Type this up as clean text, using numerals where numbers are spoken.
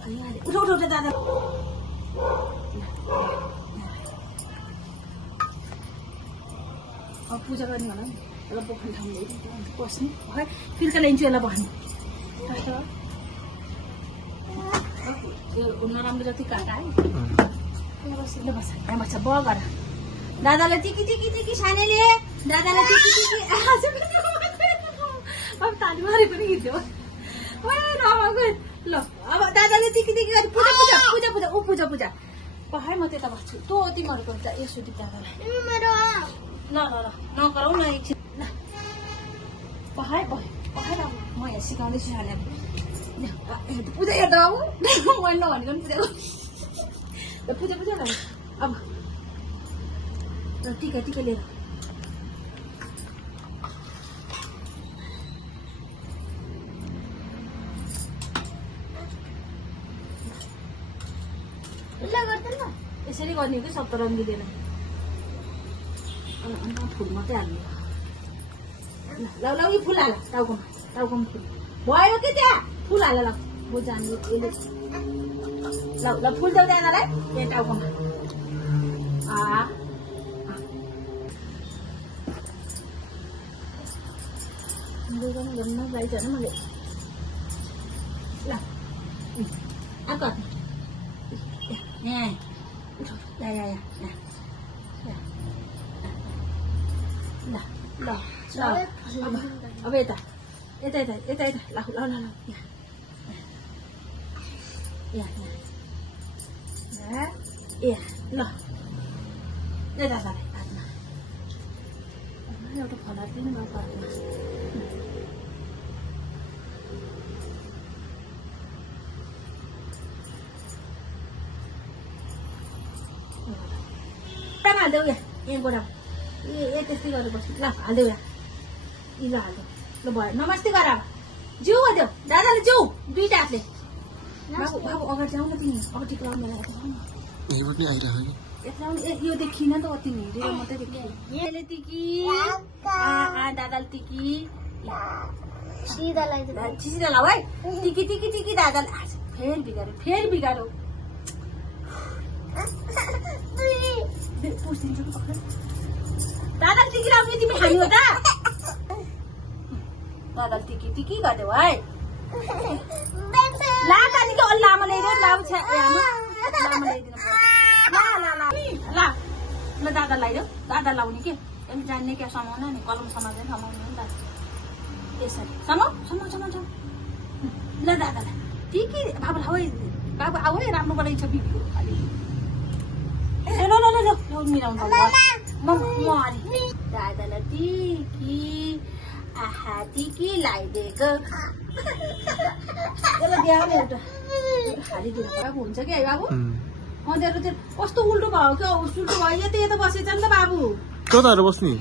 उठो उठो दादा अब पूजा गर्ने होला नि ल बखान ठाउँले बस्ने है फिर्का ल्याइन्छु यसलाई बस्ने यो नराम्रो जति काटा है बस यहाँ बस्छ ब गर दादालाई टिकी टिकी टिकी सानैले दादालाई टिकी टिकी अब ताली मारे पनि गीत हो ल अब दादाले टिकी टिकी गरी पूजा पूजा पूजा पूजा ऊ पूजा पूजा पहाड म त्यता बस्छु तँ तिमीहरूको यसो टिप दादालाई ल ल ल नगरौ न एकछिन ल पहाड पहाड म यहाँ सिकाउँदैछु सानीलाई पूजा हेर्दा अब मैले नभनेको पनि पूजा पूजा ल अब टिका टिका लिएर यसरी गर्ने कि सप्तरङ्गी लिएर अन्त फुल मात्रै हाल्नु ल ल यी फुल हाल टाउकोमा फुल भयो कि त्यहाँ फुल हाल ल म जानु ल ल फुल देऊ दादालाई त्यहाँ टाउकोमा जानु मैले ल अब यहाँ ल अब यता यता यता यता यता ल ल ल ल यता हातमा एउटा फलार दिनु हाल्देऊ यहाँ गोडा ए त्यस्तै गरेर बस्नु ल हाल्देऊ यहाँ ल हाल्देऊ ल भयो नमस्ते गर अब जिउ गरिदेऊ दादाले जिउ दुईटा हातले बाबु बाबु अगाडि जाऊ न तिमी अब टिक लाउनु यो देखिन त तिमी हेरेर मात्रै देखियो टिकी दादाले टिकी सिधा लाऊ है टिकी टिकी टिकी दादाले फेरि बिगाऱ्यो दादा टिकी लाउने तिमी खाने हो त दादा टिकी टिकी गरिदेऊ है ला कालीको लामो ल्याइदेऊ लामो छ लामो ल्याइदिनु ल ल दादा लगाइदेऊ दादा लाउने के अनि जान्ने क्या समाउन नि कलम समाउँदैन समाउनु नि त यसरी समाउ ल दादालाई टिकी बाबु आऊ है राम्रो बनाइन्छ बिबी खालि ल ल ल ल मिलाउनु दादालाई टिकी आहा टिकी लगाइदिएको एउटा हालिदिनु बाबु हुन्छ कि है बाबु अँध्यारो चाहिँ कस्तो उल्टो भयो क्या उल्टो भयो यता बसेछ नि त बाबु बस्ने